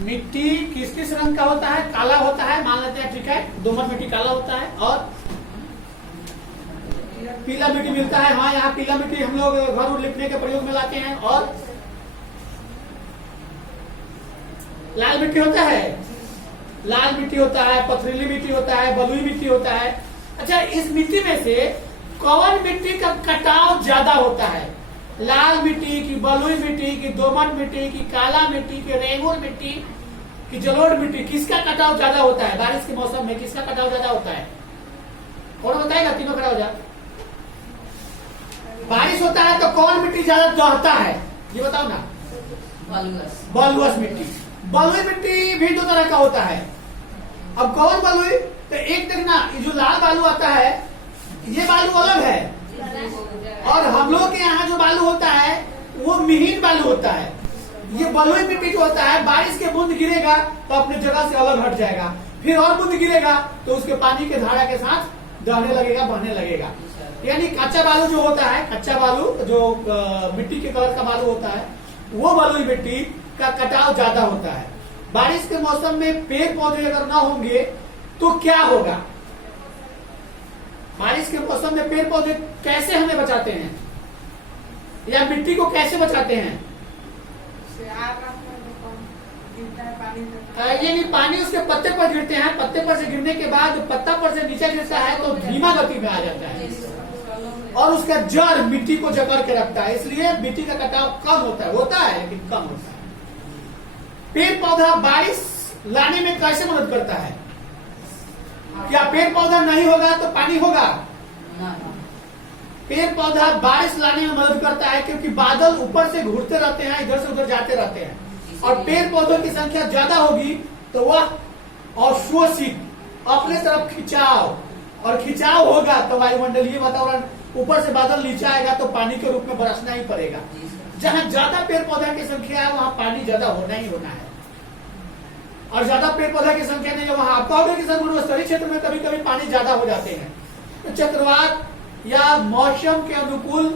मिट्टी किस किस रंग का होता है? काला होता है, मान लेते हैं, ठीक है। दोमट मिट्टी काला होता है। और पीला मिट्टी मिलता है। हाँ, यहाँ पीला मिट्टी हम लोग घर लिपने के प्रयोग में लाते हैं। और लाल मिट्टी होता है, लाल मिट्टी होता है, पथरीली मिट्टी होता है, बलुई मिट्टी होता है। अच्छा, इस मिट्टी में से कौन मिट्टी का कटाव ज्यादा होता है? लाल मिट्टी की, बलुई मिट्टी की, दोमट मिट्टी की, काला मिट्टी की, रेंगुर मिट्टी की, जलोढ़ मिट्टी, किसका कटाव ज्यादा होता है? बारिश के मौसम में किसका कटाव ज्यादा होता है? कौन बताएगा? तीनों खड़ा हो जाए। बारिश होता है तो कौन मिट्टी ज्यादा दहता है? ये बताओ ना। बलुअस मिट्टी। बलुई मिट्टी भी दो तरह का होता है। अब कौन बलुई? तो एक देखना, ये जो लाल बालू आता है, ये बालू अलग है। और हम लोग के यहाँ जो बालू होता है वो मिहीन बालू होता है। ये बलुई मिट्टी जो होता है, बारिश के बूंद गिरेगा तो अपने जगह से अलग हट जाएगा, फिर और बूंद गिरेगा तो उसके पानी के धारा के साथ दहने लगेगा, बहने लगेगा। यानी कच्चा बालू जो होता है, कच्चा बालू जो मिट्टी के कलर का बालू होता है, वो बलुई मिट्टी का कटाव ज्यादा होता है। बारिश के मौसम में पेड़ पौधे अगर ना होंगे तो क्या होगा? बारिश के मौसम में पेड़ पौधे कैसे हमें बचाते हैं, या मिट्टी को कैसे बचाते हैं? ये नहीं, पानी उसके पत्ते पर गिरते हैं, पत्ते पर से गिरने के बाद पत्ता पर से नीचे गिरता है तो धीमा गति में आ जाता है और उसका जड़ मिट्टी को जकड़ के रखता है, इसलिए मिट्टी का कटाव कम होता है लेकिन कम होता है। पेड़ पौधा बारिश लाने में कैसे मदद करता है? क्या पेड़ पौधा नहीं होगा तो पानी होगा? पेड़ पौधा बारिश लाने में मदद करता है क्योंकि बादल ऊपर से घूरते रहते हैं, इधर से उधर जाते रहते हैं, और पेड़ पौधों की संख्या ज्यादा होगी तो वह अवशोषित, अपने तरफ खिंचाव, और खिंचाव होगा तो वायुमंडलीय वातावरण, ऊपर से बादल नीचे आएगा तो पानी के रूप में बरसना ही पड़ेगा। जहाँ ज्यादा पेड़ पौधा की संख्या है वहाँ पानी ज्यादा होना ही होना है, और ज्यादा पेड़ पौधा की संख्या नहीं है वहाँ आप कहोगे कि सर मरुस्थलीय क्षेत्र में कभी कभी पानी ज्यादा हो जाते हैं। तो चक्रवात या मौसम के अनुकूल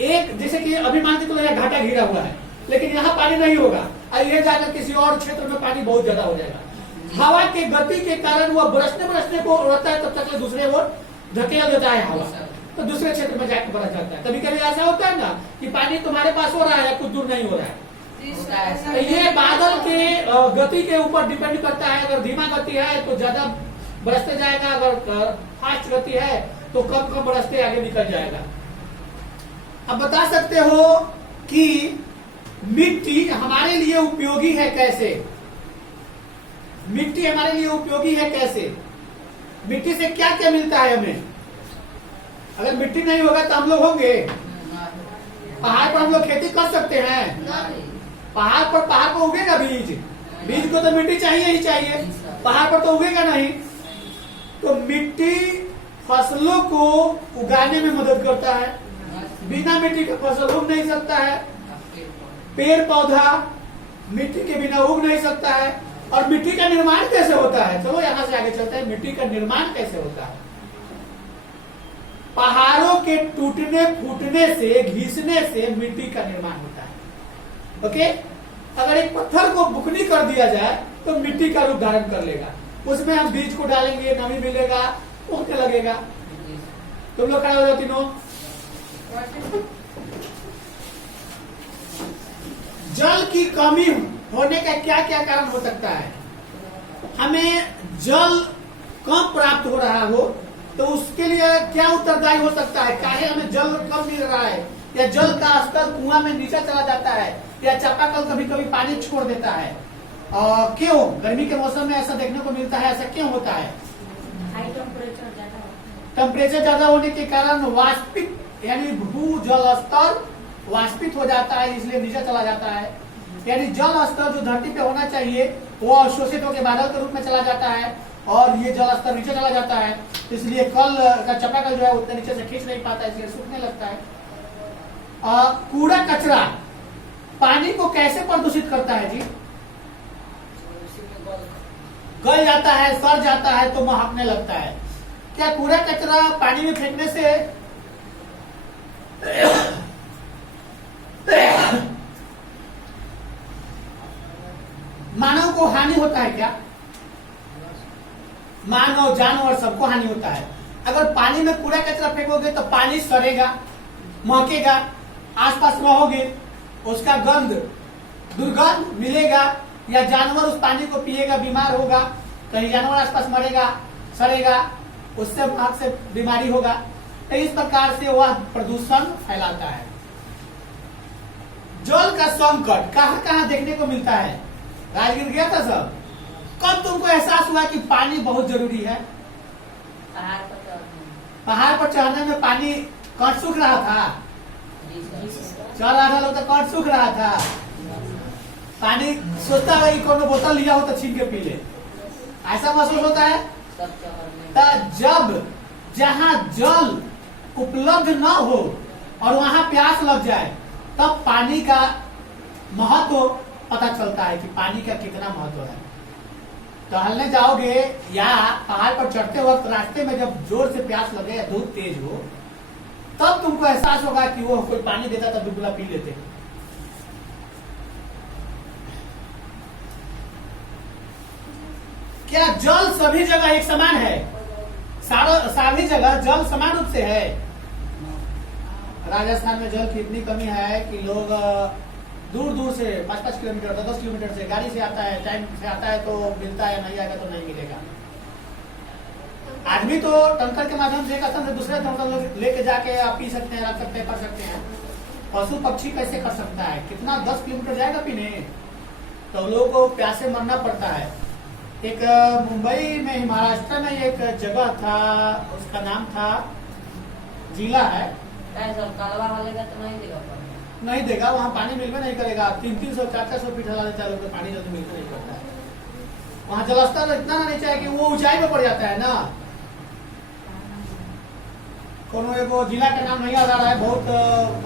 एक, जैसे कि अभी मान के चलो घाटा घिरा हुआ है लेकिन यहाँ पानी नहीं होगा, ये जाकर किसी और क्षेत्र में पानी बहुत ज्यादा हो जाएगा। हवा के गति के कारण वह बरसने को रहता है, तब तक दूसरे ओर धकेल देता है हवा, तो दूसरे क्षेत्र में जाकर बरस जाता है। कभी कभी ऐसा होता है ना कि पानी तुम्हारे पास हो रहा है, कुछ दूर नहीं हो रहा है। तो ये बादल के गति के ऊपर डिपेंड करता है। अगर धीमा गति है तो ज्यादा बरसते जाएगा, अगर फास्ट गति है तो कम कम बरसते आगे निकल जाएगा। अब बता सकते हो कि मिट्टी हमारे लिए उपयोगी है कैसे? मिट्टी हमारे लिए उपयोगी है कैसे? मिट्टी से क्या क्या मिलता है हमें? अगर मिट्टी नहीं होगा तो हम लोग होंगे? पहाड़ पर हम लोग खेती कर सकते हैं? पहाड़ पर उगेगा बीज? बीज को तो मिट्टी चाहिए ही चाहिए, पहाड़ पर तो उगेगा नहीं। तो मिट्टी फसलों को उगाने में मदद करता है, बिना मिट्टी के फसल उग नहीं सकता है। पेड़ पौधा मिट्टी के बिना उग नहीं सकता है। और मिट्टी का निर्माण कैसे होता है? चलो यहाँ से आगे चलते हैं। मिट्टी का निर्माण कैसे होता है? पहाड़ों के टूटने फूटने से, घिसने से मिट्टी का निर्माण होता है। ओके, अगर एक पत्थर को बुकनी कर दिया जाए तो मिट्टी का रूप धारण कर लेगा, उसमें हम बीज को डालेंगे, नमी मिलेगा, उगने लगेगा। तुम लोग खड़े हो जाओ तीनों। जल की कमी होने का क्या क्या कारण हो सकता है? हमें जल कम प्राप्त हो रहा हो तो उसके लिए क्या उत्तरदायी हो सकता है? काहे हमें जल कम मिल रहा है, या जल का स्तर कुआं में नीचे चला जाता है, या चापाकल कभी कभी पानी छोड़ देता है। क्यों? गर्मी के मौसम में ऐसा देखने को मिलता है। ऐसा क्यों होता है? टेम्परेचर ज्यादा होने के कारण वाष्पित, यानी भू जल स्तर वाष्पित हो जाता है, इसलिए नीचे चला जाता है। यानी जल स्तर जो धरती पे होना चाहिए वो अवशोषित होकर बादल के रूप में चला जाता है, और ये जल स्तर नीचे चला जाता है, इसलिए कल का चापाकल जो है उतने नीचे से खींच नहीं पाता, इसलिए सूखने लगता है। कूड़ा कचरा पानी को कैसे प्रदूषित करता है जी? गल जाता है, सड़ जाता है तो महकने लगता है। क्या कूड़ा कचरा पानी में फेंकने से मानव को हानि होता है क्या? मानव जानवर सबको हानि होता है। अगर पानी में कूड़ा कचरा फेंकोगे तो पानी सड़ेगा, महकेगा, आसपास रहोगे, उसका गंध दुर्गंध मिलेगा, या जानवर उस पानी को पिएगा, बीमार होगा, कहीं जानवर आसपास मरेगा, सड़ेगा, उससे आग से बीमारी होगा। तो इस प्रकार से वह प्रदूषण फैलाता है। जल का संकट कहाँ कहाँ देखने को मिलता है? राजगीर गया था सब। कब तुमको एहसास हुआ कि पानी बहुत जरूरी है? पहाड़ पर चढ़ने में पानी कट सूख रहा था, चल रहा था लोग तो कट सूख रहा था। पानी सोचता है कि कोनो बोतल लिया हो तो छीन के पी ले, ऐसा महसूस होता है। जब जहाँ जल उपलब्ध न हो और वहां प्यास लग जाए, तब पानी का महत्व पता चलता है कि पानी का कितना महत्व है। टहलने जाओगे या पहाड़ पर चढ़ते वक्त रास्ते में जब जोर से प्यास लगे या धूप तेज हो, तब तुमको एहसास होगा कि वो कोई पानी देता था, दुबला पी लेते। क्या जल सभी जगह एक समान है? सभी जगह जल समान रूप से है? राजस्थान में जल की इतनी कमी है कि लोग दूर दूर से 5-5 किलोमीटर 10 किलोमीटर से गाड़ी से आता है, टाइम से आता है तो मिलता है, नहीं आएगा तो नहीं मिलेगा। आदमी तो टंकर के माध्यम से एक स्थान से दूसरे टंकर लेके जाके आप पी सकते हैं, रख सकते हैं, कर सकते हैं। पशु पक्षी कैसे कर सकता है? कितना 10 किलोमीटर जाएगा पीने? तो लोगों को प्यासे मरना पड़ता है। एक मुंबई में, महाराष्ट्र में एक जगह था, उसका नाम था, जिला है, नहीं देगा, वहाँ पानी मिलवे नहीं करेगा। 300-300 400 फीट हला देता है लोग, पानी जल्दी मिलकर नहीं करता है। वहाँ जलस्तर इतना ना नीचे है कि वो ऊंचाई में पड़ जाता है ना। कोनो एगो जिला का नाम नहीं याद आ रहा है, बहुत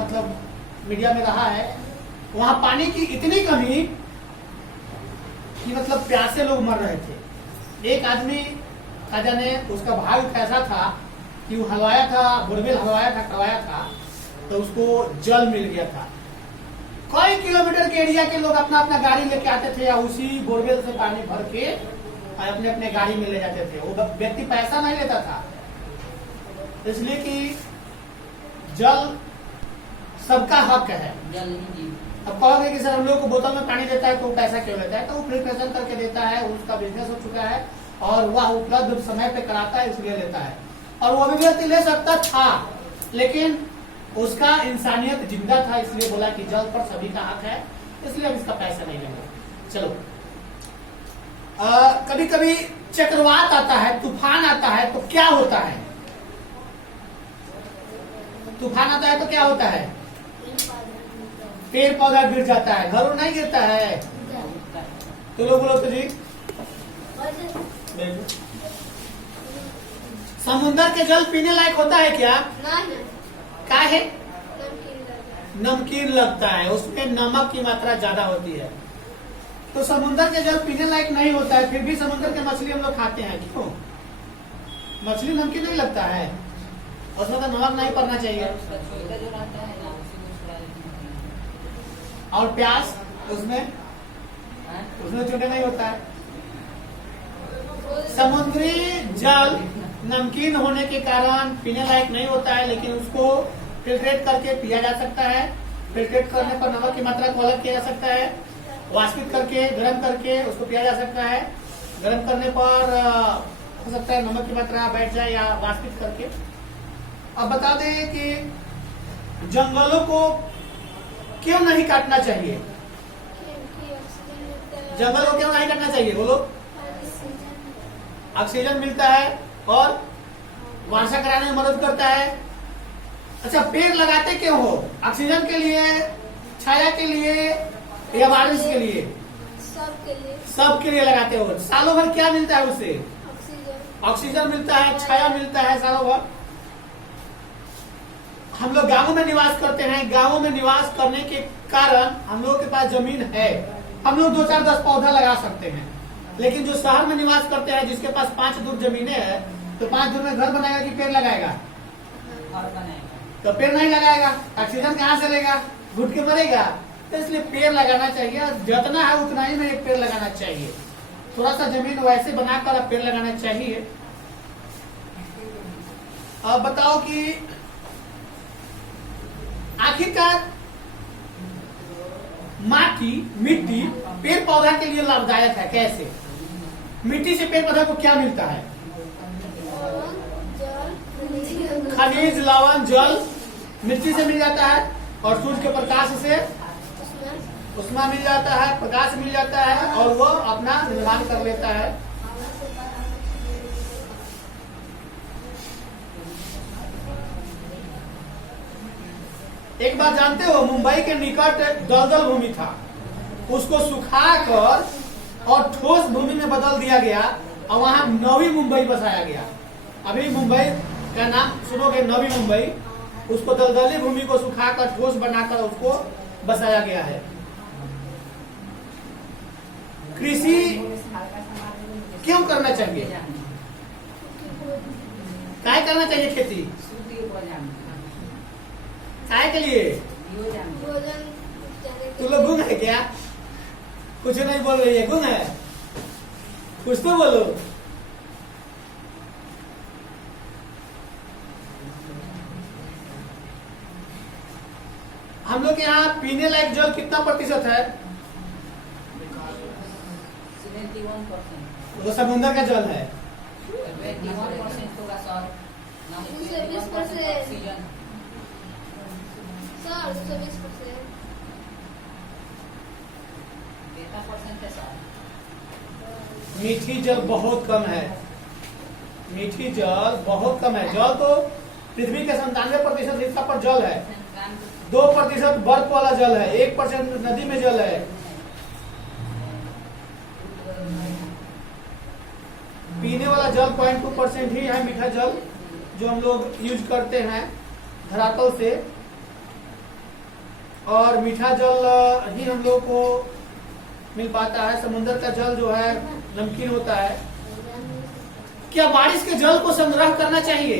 मतलब मीडिया में रहा है। वहाँ पानी की इतनी कमी कि मतलब प्यासे लोग मर रहे थे। एक आदमी का जाने उसका भाग कैसा था कि वो हलवाया था, बोरवेल हलवाया था, करवाया था, तो उसको जल मिल गया था। कई किलोमीटर के एरिया के लोग अपना अपना गाड़ी लेके आते थे या उसी बोरवेल से पानी भर के अपने अपने गाड़ी में ले जाते थे। वो व्यक्ति पैसा नहीं लेता था, इसलिए कि जल सबका हक है। अब कहोगे कि सर हम लोग को बोतल में पानी देता है तो पैसा क्यों लेता है? तो वो फिल्ट्रेशन करके देता है, उसका बिजनेस हो चुका है और वह उपलब्ध समय पे कराता है, इसलिए लेता है। और वो भी व्यक्ति ले सकता था, लेकिन उसका इंसानियत जिंदा था, इसलिए बोला कि जल पर सभी का हक है, इसलिए अब इसका पैसा नहीं लेंगे। चलो, कभी कभी चक्रवात आता है, तूफान आता है, तो क्या होता है? तूफान आता है तो क्या होता है? पेड़ पौधा गिर जाता है, घर नहीं गिरता है। तो लोग बोलो तो जी, समुद्र के जल पीने लायक होता है क्या? क्या है? नमकीन लगता है, उसमें नमक की मात्रा ज्यादा होती है, तो समुद्र के जल पीने लायक नहीं होता है। फिर भी समुद्र के मछली हम लोग खाते हैं, क्यों? मछली नमकीन नहीं लगता है, उसमें तो नमक नहीं पड़ना चाहिए। और प्याज उसमें छोटे नहीं होता है। समुद्री जल नमकीन होने के कारण पीने लायक नहीं होता है, लेकिन उसको फिल्ट्रेट करके पिया जा सकता है। फिल्ट्रेट करने पर नमक की मात्रा को अलग किया जा सकता है, वाष्पित करके गर्म करके उसको पिया जा सकता है। गर्म करने पर हो सकता है नमक की मात्रा बैठ जाए, या वाष्पित करके। अब बता दें कि जंगलों को क्यों नहीं काटना चाहिए? जंगल को क्यों नहीं काटना चाहिए बोलो? ऑक्सीजन मिलता है और वर्षा कराने में मदद करता है। अच्छा, पेड़ लगाते क्यों हो? ऑक्सीजन के लिए, छाया के लिए, या बारिश के लिए? सबके लिए लगाते हो। सालों भर क्या मिलता है उससे? ऑक्सीजन मिलता है, छाया मिलता है सालों भर। हम लोग गांवों में निवास करते हैं, गांवों में निवास करने के कारण हम लोगों के पास जमीन है, हम लोग 2-4-10 पौधा लगा सकते हैं। लेकिन जो शहर में निवास करते हैं, जिसके पास 5 दूर जमीनें हैं, तो 5 दूर में घर बनाएगा कि पेड़ लगाएगा? तो पेड़ नहीं लगाएगा, ऑक्सीजन कहाँ से लेगा? घुट के मरेगा। तो इसलिए पेड़ लगाना चाहिए, जितना है उतना ही में एक पेड़ लगाना चाहिए। थोड़ा सा जमीन वैसे बनाकर पेड़ लगाना चाहिए। अब बताओ कि आखिरकार मिट्टी पेड़ पौधा के लिए लाभदायक है कैसे? मिट्टी से पेड़ पौधा को क्या मिलता है? खनिज, लवण, जल मिट्टी से मिल जाता है, और सूर्य के प्रकाश से उष्मा मिल जाता है, प्रकाश मिल जाता है, और वो अपना निर्माण कर लेता है। एक बात जानते हो, मुंबई के निकट दलदल भूमि था, उसको सुखाकर और ठोस भूमि में बदल दिया गया, और वहां नवी मुंबई बसाया गया। अभी मुंबई का नाम सुनोगे, नवी मुंबई। उसको दलदली भूमि को सुखाकर ठोस बनाकर उसको बसाया गया है। कृषि क्यों करना चाहिए? क्या करना चाहिए खेती? काय के लिए? तू लोग गुंग है क्या? कुछ नहीं बोल रही है, गुंग है? कुछ तो बोलो। हम लोग के यहाँ पीने लायक जल कितना प्रतिशत है? 71%। वो समुद्र का जल है। 21% होगा सर। 20% मीठी जल बहुत कम है। मीठी जल बहुत कम है। जल तो पृथ्वी के 97% हिस्सा पर जल है। 2% बर्फ वाला जल है, 1% नदी में जल है। पीने वाला जल 0.2% ही है मीठा जल, जो हम लोग यूज करते हैं धरातल से। और मीठा जल ही हम लोग को मिल पाता है। समुद्र का जल जो है नमकीन होता है। क्या बारिश के जल को संग्रह करना चाहिए?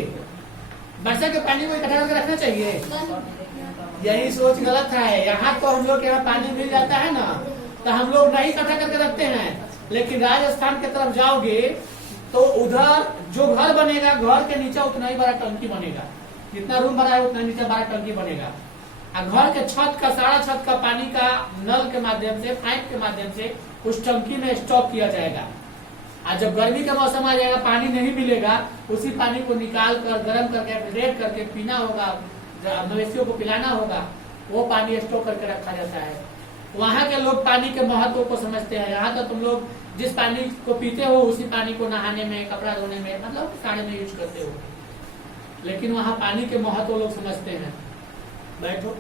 वर्षा के पानी को इकट्ठा करके रखना चाहिए? यही सोच गलत है। यहाँ तो हम लोग के यहाँ पानी मिल जाता है ना, तो हम लोग नहीं इकट्ठा करके रखते हैं। लेकिन राजस्थान की तरफ जाओगे तो उधर जो घर बनेगा, घर के नीचे उतना ही बड़ा टंकी बनेगा। जितना रूम बना है उतना नीचे बड़ा टंकी बनेगा। घर के छत का, सारा छत का पानी का नल के माध्यम से, पाइप के माध्यम से उस टंकी में स्टॉक किया जाएगा। और जब गर्मी का मौसम आ जाएगा, पानी नहीं मिलेगा, उसी पानी को निकाल कर गर्म करके रेड करके पीना होगा, मवेशियों को पिलाना होगा। वो पानी स्टॉक करके रखा जाता है। वहाँ के लोग पानी के महत्व को समझते हैं। यहाँ तो तुम लोग जिस पानी को पीते हो उसी पानी को नहाने में, कपड़ा धोने में, मतलब खाने में यूज करते हो। लेकिन वहाँ पानी के महत्व लोग समझते हैं। बैठो।